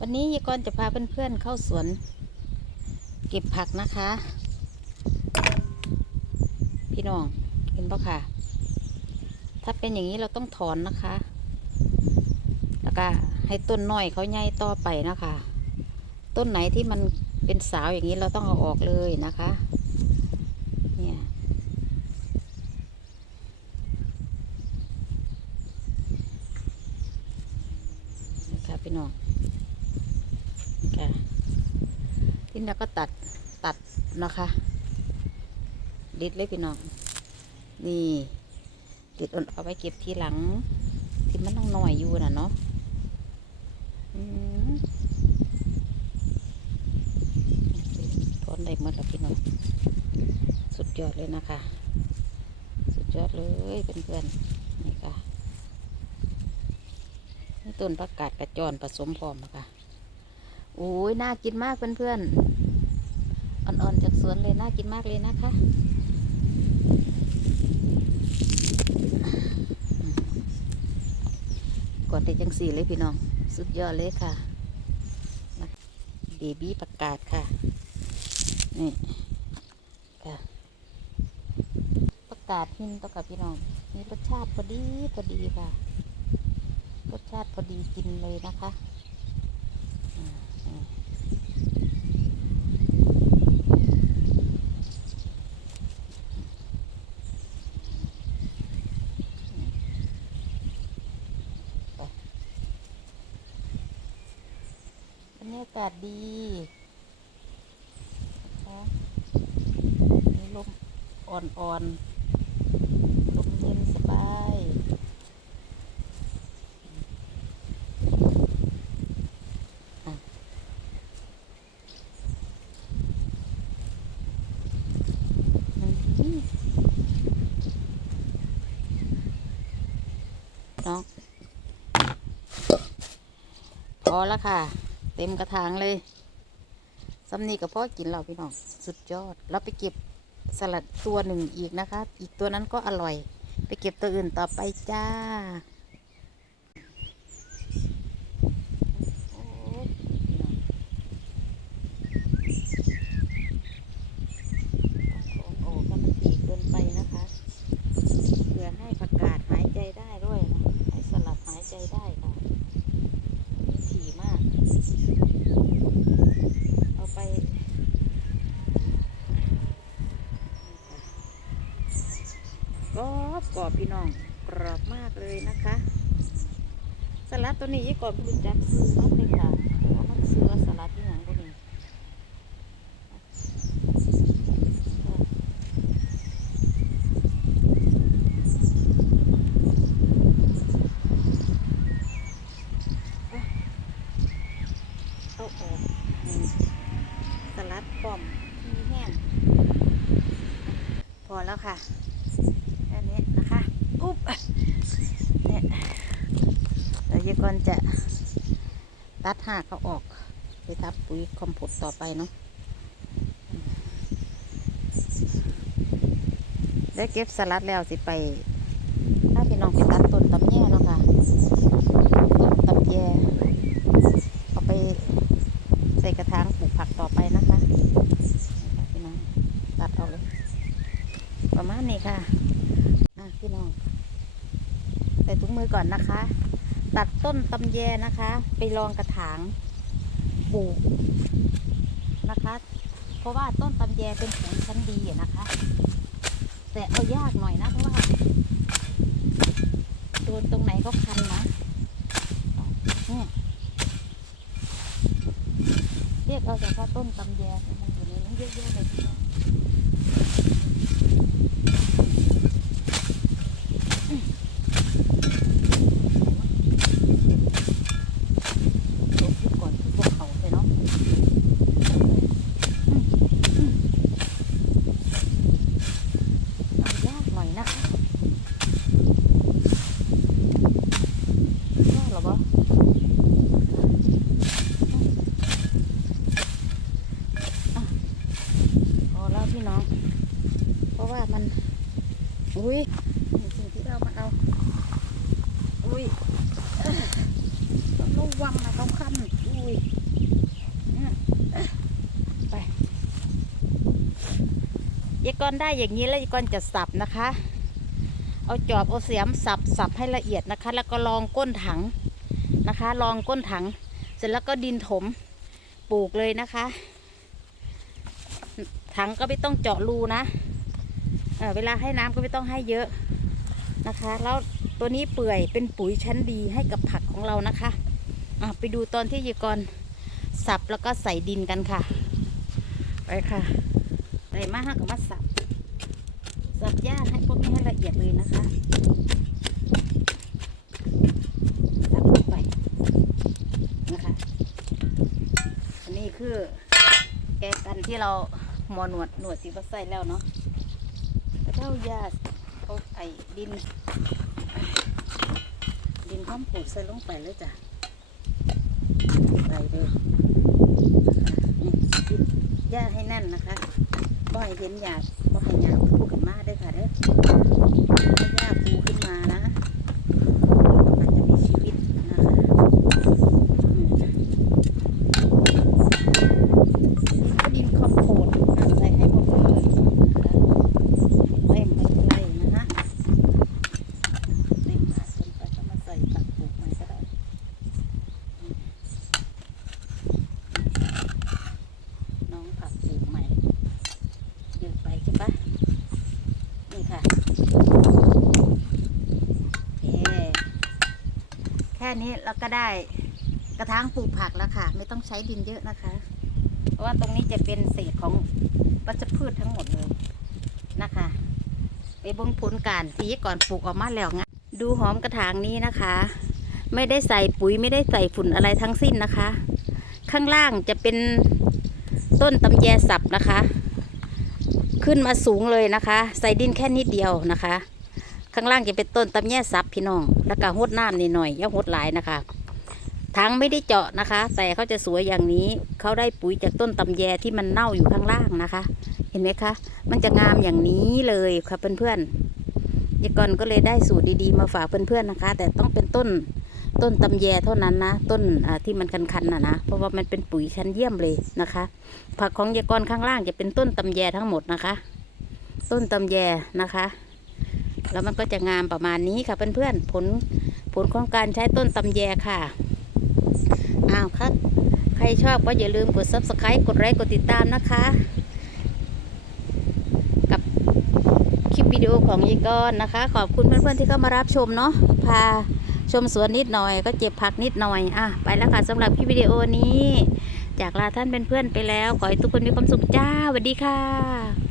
วันนี้ยายกรจะพาเพื่อนๆเข้าสวน เก็บผักนะคะ พี่น้องเห็นปะค่ะ ถ้าเป็นอย่างนี้เราต้องถอนนะคะ แล้วก็ให้ต้นน้อยเขาใหญ่ต่อไปนะคะ ต้นไหนที่มันเป็นสาวอย่างนี้เราต้องเอาออกเลยนะคะ เนี่ยนะคะพี่น้อง ค่ะที่นี่ก็ตัดตัดนะคะดิดเลยพี่น้อง นี่ดิดเอาไปเก็บทีหลัง ที่มันต้องหน่อยอยู่น่ะเนาะอืมถอนได้หมดแล้วพี่น้อง สุดยอดเลยนะคะ สุดยอดเลยเพื่อนๆนี่ค่ะนี่ต้นผักกาดกระจรผสมพร้อมนะคะ โอ้ยน่ากินมากเพื่อนๆ อ่อนๆจากสวนเลยน่ากินมากเลยนะคะกดได้จังสี่เลยพี่น้อง สุดยอดเลยค่ะเบบี้ผักกาดค่ะ นี่ค่ะประกาศหินต่อกับพี่น้องมีรสชาติพอดีพอดีค่ะ รสชาติพอดีกินเลยนะคะอ่าอ่าบรรยากาศดีมีลมอ่อนๆ ลมเย็นสบายอะอืมน้อง พอแล้วค่ะ เต็มกระถางเลยสำนีกับพ่อกินเราพี่น้องสุดยอด เราไปเก็บสลัดตัวหนึ่งอีกนะคะ อีกตัวนั้นก็อร่อย ไปเก็บตัวอื่นต่อไปจ้าโอ้ยพี่น้องต้องขนออกให้มันตีเกินไปนะคะเพื่อให้ผักกาดหายใจได้ด้วยนะให้สลัดหายใจได้ค่ะนี่ถี่มาก เอาไป กรอบกรอบ พี่น้องกรอบมากเลยนะคะสลัดตัวนี้ยี่ก่อนรู้จักซื้อมาเลยค่ะมันซื้อว่าสลัดที่หยังพวกนี้เอาออกสลัดป้อมที่แห้งพอแล้วค่ะ อุ๊บเนี่ยเดี๋ยวยายกรจะตัดหากเขาออก ไปทับปุ๋ยคอมโพสต์ต่อไปเนาะได้เก็บสลัดแล้วสิไป ถ้าพี่น้องไปตัดต้นตำแย่เนาะค่ะต้นตำแย่เอาไปใส่กระถางปลูกผักต่อไปนะคะพี่น้องตัดเอาเลย ประมาณนี้ค่ะพี่น้องใส่ถุง มือก่อนนะคะ ตัดต้นตำแยนะคะ ไปรองกระถางปลูกนะคะ เพราะว่าต้นตำแยเป็นผลชั้นดีอะนะคะ แต่เอายากหน่อยนะเพราะว่าโดนตรงไหนก็คันนะเรียกเอาแต่ว่าต้นตำแยมันอยู่ในนี้เยอะแยะเลย น้อง เพราะว่ามัน อุ้ยสิ่งที่เรามาเอา อุ้ยต้องระวังนะเขาค้นอุ้ยไปยายกรได้อย่างนี้แล้วยายกรจะสับนะคะ เอาจอบเอาเสียมสับสับให้ละเอียดนะคะ แล้วก็ลองก้นถังนะคะ ลองก้นถัง เสร็จแล้วก็ดินถมปลูกเลยนะคะ ถังก็ไม่ต้องเจาะรูนะเเวลาให้น้ำก็ไม่ต้องให้เยอะนะคะ แล้วตัวนี้เปื่อยเป็นปุ๋ยชั้นดีให้กับผักของเรานะคะะไปดูตอนที่ยายกรสับแล้วก็ใส่ดินกันค่ะ ไปค่ะใส่มาห้ากับมาสับ สับหญ้าให้พวกนี้ให้ละเอียดเลยนะคะสับลงไปนะคะ อันนี้คือแกงกันที่เรา หมอหนวดหนวดสีบใส่แล้วเนาะแล้วเท่ายาเขาไอ้ดิน ดินข้อมปลูกใส่ลงไปเลยจ้ะใส่เลยนะคะนี่ดินหญ้าให้แน่นนะคะบ่ให้เห็นหยาบบ่ให้หยาบพูกันมาด้วยค่ะเด้อให้หญ้าปูขึ้นมานะมันจะมีชีวิตนะคะอืม ดินคอมโพดนะใส่ให้หมดเลยนะคะเต็มไปเลยนะคะเต็มมากจนไปก็มาใส่ผักปลูกมันก็ได้น้องผักปลูกใหม่เดินไปใช่ปะนี่ ค่ะแค่นี้เราก็ได้กระถางปลูกผักแล้วค่ะ ไม่ต้องใช้ดินเยอะนะคะ เพราะว่าตรงนี้จะเป็นเศษของวัชพืชทั้งหมดเลยนะคะ ไปเบิ่งผลการที่ก่อนปลูกออกมาแล้วงะดูหอมกระถางนี้นะคะ ไม่ได้ใส่ปุ๋ยไม่ได้ใส่ฝุ่นอะไรทั้งสิ้นนะคะ ข้างล่างจะเป็นต้นตำแยสับนะคะ ขึ้นมาสูงเลยนะคะ ใส่ดินแค่นิดเดียวนะคะ ข้างล่างจะเป็นต้นตำแยสับพี่น้อง แล้วก็หดน้ำนิดหน่อยอย่าหดหลายนะคะถังไม่ได้เจาะนะคะ แต่เขาจะสวยอย่างนี้เขาได้ปุ๋ยจากต้นตำแยที่มันเน่าอยู่ข้างล่างนะคะ เห็นไหมคะ มันจะงามอย่างนี้เลยค่ะเพื่อนๆยายกรก็เลยได้สูตรดีๆมาฝากเพื่อนๆนะคะ แต่ต้องเป็นต้น ต้นตำแยเท่านั้นนะ ต้นที่มันคันๆนะนะ เพราะว่ามันเป็นปุ๋ยชั้นเยี่ยมเลยนะคะ ผักของยายกรข้างล่างจะเป็นต้นตำแยทั้งหมดนะคะ ต้นตำแยนะคะ แล้วมันก็จะงามประมาณนี้ค่ะเพื่อนๆผลผลของการใช้ต้นตำแยค่ะอ้าวครับใครชอบก็อย่าลืมกด subscribe กดไลค์กดติดตามนะคะ กับคลิปวิดีโอของยายก้อนนะคะ ขอบคุณเพื่อนๆที่เข้ามารับชมเนาะพา ชมสวนนิดหน่อย ก็เจ็บผักนิดหน่อยอะไปแล้วค่ะสำหรับคลิปวิดีโอนี้ จากลาท่านเป็นเพื่อนไปแล้ว ขอให้ทุกคนมีความสุขจ้าสวัสดีค่ะ